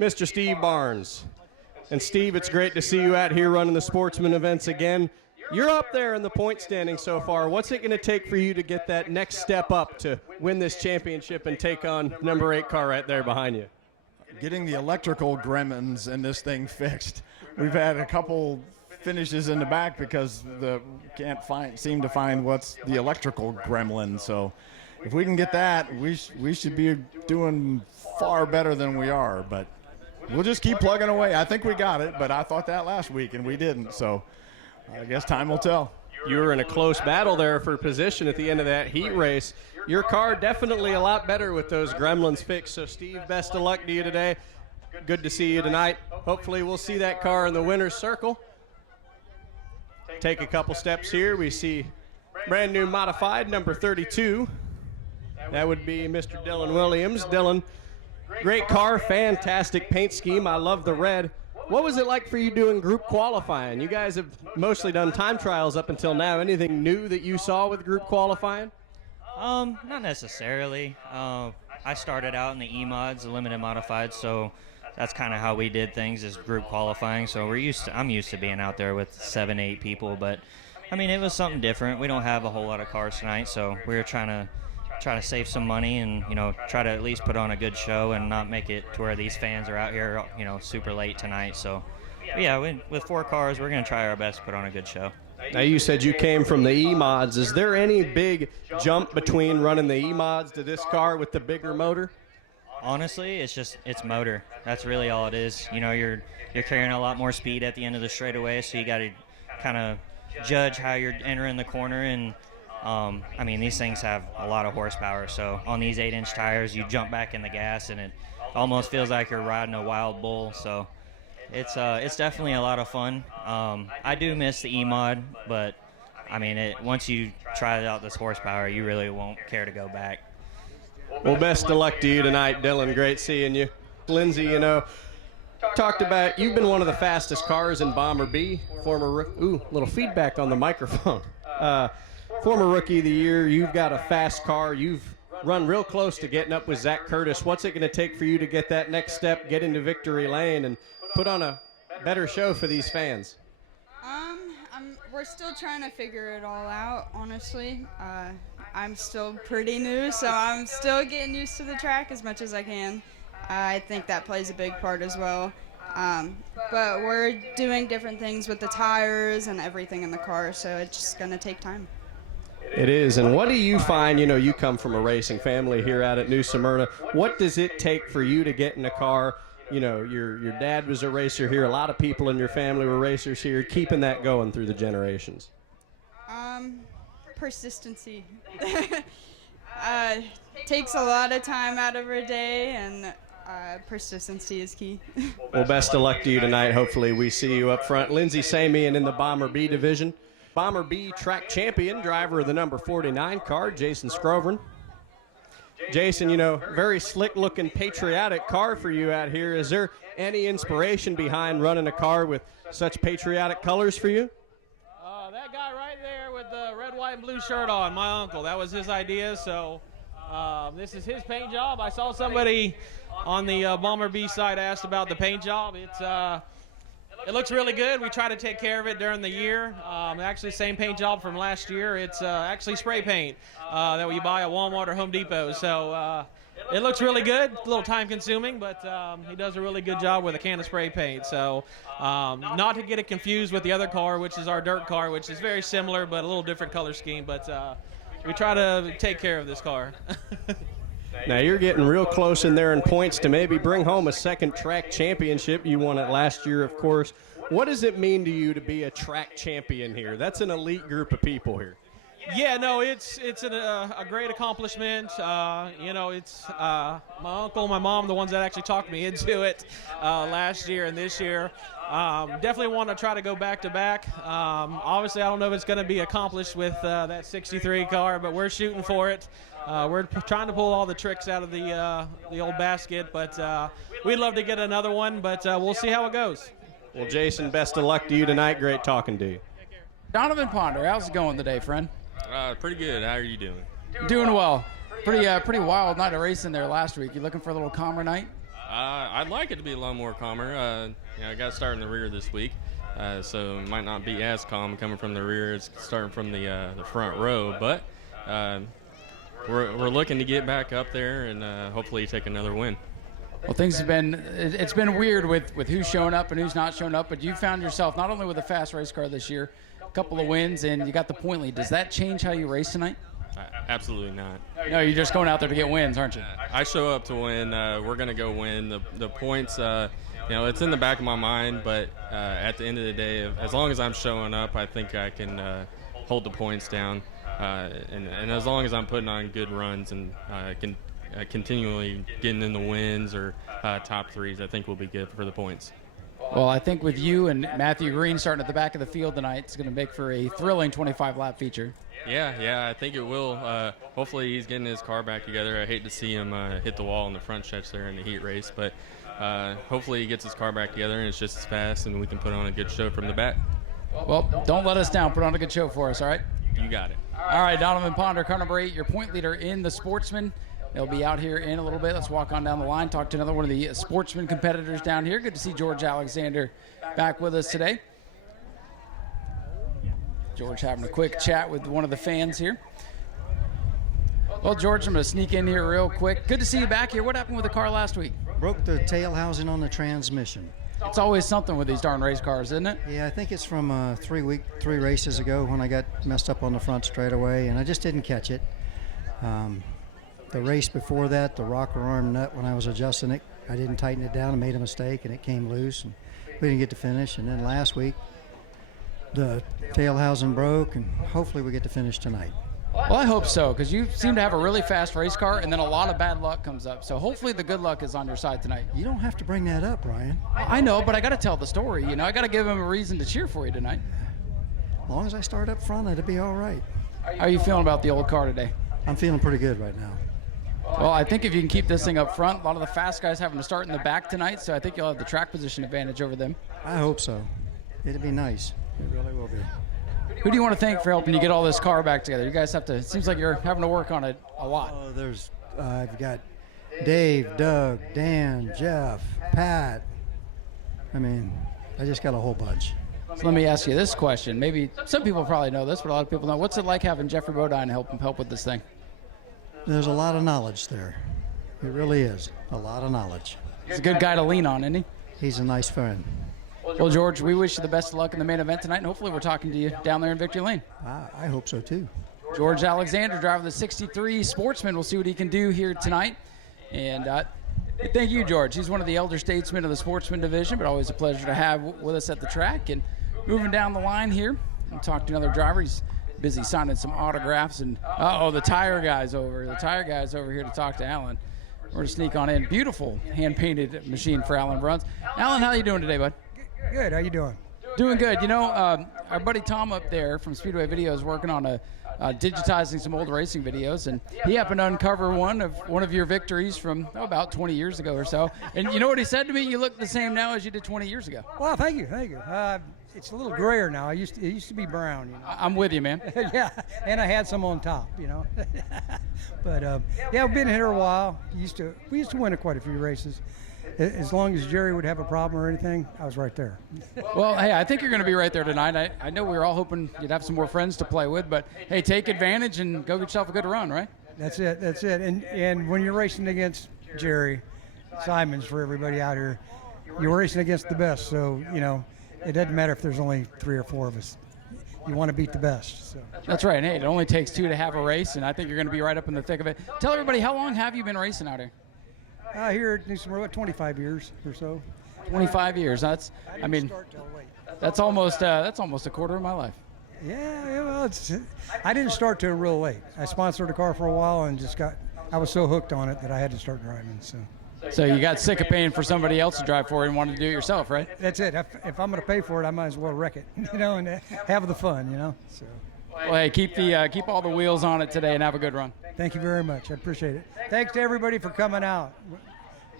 Mr. Steve Barnes. And Steve, it's great to see you out here running the sportsman events again. You're up there in the point standing so far. What's it going to take for you to get that next step up to win this championship and take on number 8 car right there behind you? Getting the electrical gremlins in this thing fixed. We've had a couple finishes in the back because can't seem to find what's the electrical gremlin. So if we can get that, we should be doing far better than we are. But we'll just keep plugging away. I think we got it, but I thought that last week and we didn't. So I guess time will tell. You were in a close battle there for position at the end of that heat race. Your car definitely a lot better with those gremlins fixed. So Steve, best of luck to you today. Good to see you tonight. Hopefully we'll see that car in the winner's circle. Take a couple steps here. We see brand new modified number 32. That would be Mr. Dylan Williams. Dylan, great car, fantastic paint scheme. I love the red. What was it like for you doing group qualifying? You guys have mostly done time trials up until now. Anything new that you saw with group qualifying? Not necessarily. I started out in the E-mods, the limited modified, so that's kind of how we did things, is group qualifying. So I'm used to being out there with 7, 8 people, but I mean, it was something different. We don't have a whole lot of cars tonight, so we were trying to save some money and, try to at least put on a good show and not make it to where these fans are out here, super late tonight. So yeah, with 4 cars, we're going to try our best to put on a good show. Now, you said you came from the E-mods. Is there any big jump between running the E-mods to this car with the bigger motor? Honestly, it's motor. That's really all it is. You're carrying a lot more speed at the end of the straightaway, so you got to kind of judge how you're entering the corner. And I mean, these things have a lot of horsepower. So on these 8-inch tires, you jump back in the gas, and it almost feels like you're riding a wild bull. So it's definitely a lot of fun. I do miss the E-mod, but I mean, once you try out this horsepower, you really won't care to go back. Well, best of luck to you tonight, Dylan. Great seeing you. Lindsay, talked about you've been one of the fastest cars in Bomber B. Little feedback on the microphone. Former Rookie of the Year. You've got a fast car. You've run real close to getting up with Zach Curtis. What's it going to take for you to get that next step, get into victory lane, and put on a better show for these fans? We're still trying to figure it all out, honestly. I'm still pretty new, so I'm still getting used to the track as much as I can. I think that plays a big part as well. But we're doing different things with the tires and everything in the car, so it's just going to take time. It is. And what do you find, you come from a racing family here out at New Smyrna. What does it take for you to get in a car? Your dad was a racer here. A lot of people in your family were racers here. Keeping that going through the generations. Persistency. Takes a lot of time out of our day, and persistency is key. Well, best of luck to you tonight. Hopefully we see you up front. Lindsay Samian in the Bomber B division. Bomber B track champion, driver of the number 49 car, Jason Scrovern. Jason, very slick-looking, patriotic car for you out here. Is there any inspiration behind running a car with such patriotic colors for you? That guy right there with the red, white, and blue shirt on, my uncle. That was his idea, so this is his paint job. I saw somebody on the Bomber B side asked about the paint job. It looks really good. We try to take care of it during the year. Actually, same paint job from last year. It's actually spray paint that we buy at Walmart or Home Depot. So it looks really good. A little time consuming, but he does a really good job with a can of spray paint. So not to get it confused with the other car, which is our dirt car, which is very similar but a little different color scheme. But we try to take care of this car. Now you're getting real close in there in points to maybe bring home a second track championship. You won it last year, of course. What does it mean to you to be a track champion here? That's an elite group of people here. Yeah, no, it's a great accomplishment. It's my uncle, my mom, the ones that actually talked me into it last year and this year. Definitely want to try to go back to back. Obviously, I don't know if it's going to be accomplished with that 63 car, but we're shooting for it. We're trying to pull all the tricks out of the old basket, but we'd love to get another one, but we'll see how it goes. Well, Jason, best of luck to you tonight. Great talking to you. Donovan Ponder, how's it going today, friend? Pretty good. How are you doing? Doing well. Pretty wild night of racing there last week. You looking for a little calmer night? I'd like it to be a lot more calmer. I got to start in the rear this week, so it might not be as calm coming from the rear as starting from the front row. But we're looking to get back up there and hopefully take another win. Well, it's been weird with who's showing up and who's not showing up, but you found yourself not only with a fast race car this year, a couple of wins, and you got the point lead. Does that change how you race tonight? Absolutely not. No, you're just going out there to get wins, aren't you? I show up to win. We're going to go win. The points, it's in the back of my mind, but at the end of the day, as long as I'm showing up, I think I can hold the points down. And as long as I'm putting on good runs and can continually getting in the wins or top threes, I think we'll be good for the points. Well, I think with you and Matthew Green starting at the back of the field tonight, it's going to make for a thrilling 25-lap feature. Yeah, I think it will. Hopefully he's getting his car back together. I hate to see him hit the wall in the front stretch there in the heat race, but hopefully he gets his car back together and it's just as fast and we can put on a good show from the back. Well, don't let us down. Put on a good show for us, all right? You got it. All right, Donovan Ponder, car number 8, your point leader in the Sportsman. They'll be out here in a little bit. Let's walk on down the line, talk to another one of the Sportsman competitors down here. Good to see George Alexander back with us today. George having a quick chat with one of the fans here. Well, George, I'm going to sneak in here real quick. Good to see you back here. What happened with the car last week? Broke the tail housing on the transmission. It's always something with these darn race cars, isn't it? Yeah, I think it's from 3 races ago when I got messed up on the front straightaway, and I just didn't catch it. The race before that, the rocker arm nut, when I was adjusting it, I didn't tighten it down and made a mistake, and it came loose, and we didn't get to finish. And then last week, the tail housing broke, and hopefully we get to finish tonight. Well, I hope so, because you seem to have a really fast race car, and then a lot of bad luck comes up. So hopefully the good luck is on your side tonight. You don't have to bring that up, Ryan. I know, but I got to tell the story. I got to give him a reason to cheer for you tonight. As long as I start up front, it'll be all right. How are you feeling about the old car today? I'm feeling pretty good right now. Well, I think if you can keep this thing up front, a lot of the fast guys having to start in the back tonight, so I think you'll have the track position advantage over them. I hope so. It'll be nice. It really will be. Who do you want to thank for helping you get all this car back together? You guys have to, it seems like you're having to work on it a lot. Oh, I've got Dave, Doug, Dan, Jeff, Pat. I just got a whole bunch. So let me ask you this question. Maybe some people probably know this, but a lot of people don't. What's it like having Jeffrey Bodine help with this thing? There's a lot of knowledge there. It really is. A lot of knowledge. He's a good guy to lean on, isn't he? He's a nice friend. Well, George, we wish you the best of luck in the main event tonight, and hopefully we're talking to you down there in Victory Lane. I hope so, too. George Alexander, driver of the 63 Sportsman. We'll see what he can do here tonight. And thank you, George. He's one of the elder statesmen of the Sportsman division, but always a pleasure to have with us at the track. And moving down the line here, we'll talk to another driver. He's busy signing some autographs. And, the tire guy's over. The tire guy's over here to talk to Alan. We're going to sneak on in. Beautiful hand-painted machine for Alan Bruns. Alan, how are you doing today, bud? Good. How you doing? Doing good. Our buddy Tom up there from Speedway Video is working on digitizing some old racing videos, and he happened to uncover one of your victories from about 20 years ago or so. And you know what he said to me? You look the same now as you did 20 years ago. Well, thank you. It's a little grayer now. It used to be brown. I'm with you, man. Yeah, and I had some on top. But we've been here a while. We used to win quite a few races. As long as Jerry would have a problem or anything, I was right there. Well, hey, I think you're going to be right there tonight. I know we were all hoping you'd have some more friends to play with, but hey, take advantage and go get yourself a good run, right? That's it. And when you're racing against Jerry Simons, for everybody out here, you're racing against the best. So, it doesn't matter if there's only 3 or 4 of us. You want to beat the best. So. That's right. Hey, it only takes 2 to have a race, and I think you're going to be right up in the thick of it. Tell everybody, how long have you been racing out here? Here at New Smyrna, 25 years or so. 25 years. That's almost a quarter of my life. Yeah, well, I didn't start till real late. I sponsored a car for a while and I was so hooked on it that I had to start driving. So you got sick of paying for somebody else to drive for you and wanted to do it yourself, right? That's it. If I'm going to pay for it, I might as well wreck it, and have the fun, So. Well, hey, keep all the wheels on it today and have a good run. Thank you very much. I appreciate it. Thanks to everybody for coming out.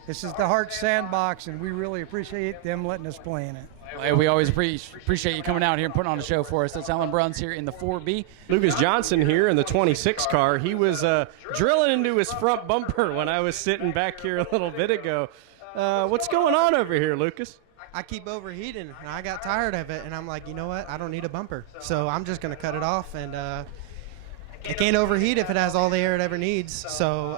This is the Hart Sandbox, and we really appreciate them letting us play in it. Hey, we always appreciate you coming out here and putting on a show for us. That's Alan Bruns here in the 4B. Lucas Johnson here in the 26 car. He was drilling into his front bumper when I was sitting back here a little bit ago. What's going on over here, Lucas? I keep overheating, and I got tired of it, and I'm like, you know what? I don't need a bumper, so I'm just going to cut it off, and it can't overheat if it has all the air it ever needs, so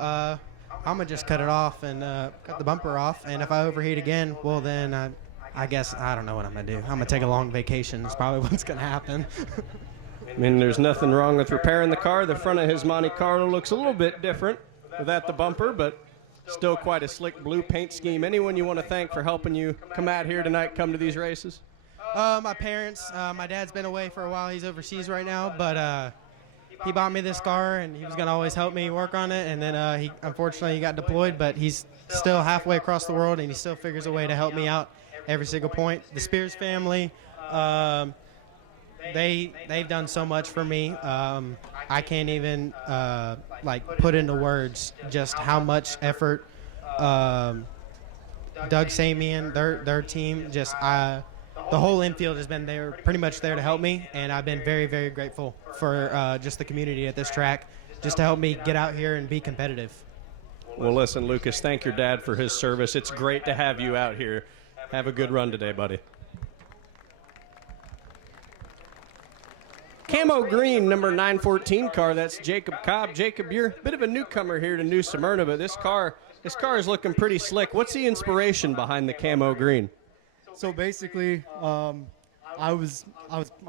I'm going to just cut it off and cut the bumper off, and if I overheat again, well, then I guess I don't know what I'm going to do. I'm going to take a long vacation. That's probably what's going to happen. I mean, there's nothing wrong with repairing the car. The front of his Monte Carlo looks a little bit different without the bumper, but still quite a slick blue paint scheme. Anyone you want to thank for helping you come out here tonight, come to these races? My parents. My dad's been away for a while. He's overseas right now, but he bought me this car, and he was going to always help me work on it, and then he unfortunately got deployed, but he's still halfway across the world, and he still figures a way to help me out every single point. The Spears family, they've done so much for me. I can't even put into words just how much effort Doug Samian, their team, just the whole infield has been there, pretty much there to help me, and I've been very, very grateful for just the community at this track, just to help me get out here and be competitive. Well, listen, Lucas, thank your dad for his service. It's great to have you out here. Have a good run today, buddy. Camo green, number 914 car, that's Jacob Cobb. Jacob, you're a bit of a newcomer here to New Smyrna, but this car is looking pretty slick. What's the inspiration behind the camo green? So basically, I'm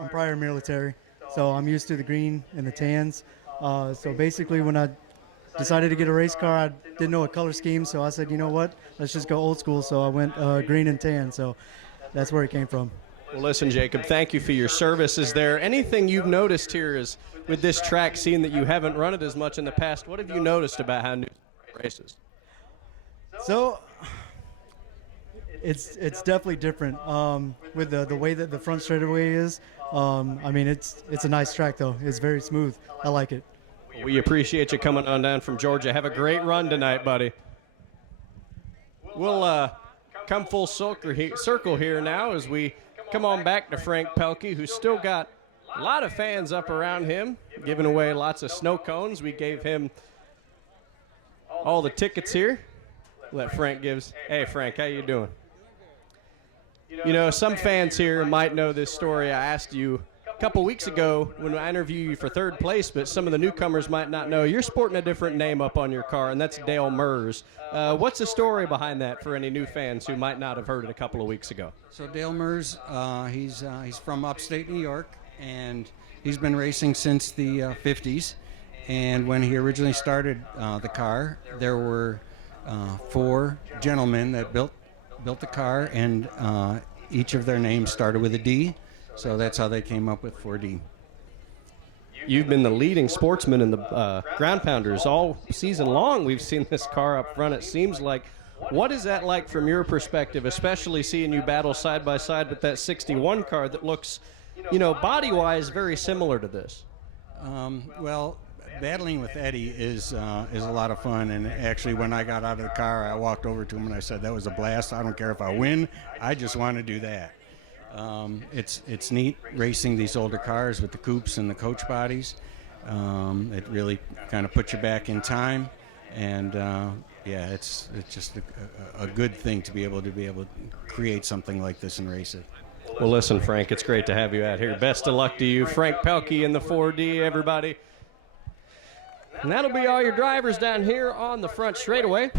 prior military, so I'm used to the green and the tans. So basically, when I decided to get a race car, I didn't know a color scheme, so I said, you know what, let's just go old school. So I went green and tan, so that's where it came from. Well, listen, Jacob, thank you for your service. Is there anything you've noticed here is with this track, seeing that you haven't run it as much in the past? What have you noticed about how new races? So it's definitely different with the way that the front straightaway is. I mean, it's a nice track, though. It's very smooth. I like it. We appreciate you coming on down from Georgia. Have a great run tonight, buddy. We'll come full circle here now as we come on back to Frank Pelkey, who's still got a lot of fans up around him, giving away lots of snow cones. We gave him all the tickets here. Let Frank gives. Hey, Frank, how you doing? You know, some fans here might know this story. I asked you a couple weeks ago when I interviewed you for third place, but some of the newcomers might not know. You're sporting a different name up on your car, and that's Dale Mers. What's the story behind that for any new fans who might not have heard it a couple of weeks ago? So Dale Mers, he's from upstate New York, and he's been racing since the 50s. And when he originally started the car, there were 4 gentlemen that built the car, and each of their names started with a D. So that's how they came up with 4D. You've been the leading sportsman in the ground pounders all season long. We've seen this car up front, it seems like. What is that like from your perspective, especially seeing you battle side by side with that 61 car that looks, you know, body-wise very similar to this? Well, battling with Eddie is a lot of fun. And actually, when I got out of the car, I walked over to him and I said, that was a blast. I don't care if I win. I just want to do that. It's neat racing these older cars with the coupes and the coach bodies. It really kind of puts you back in time, and yeah, it's just a good thing to be able to create something like this and race it. Well, listen, Frank, it's great to have you out here. Best of luck to you, Frank Pelkey in the 4D, everybody. And that'll be all your drivers down here on the front straightaway.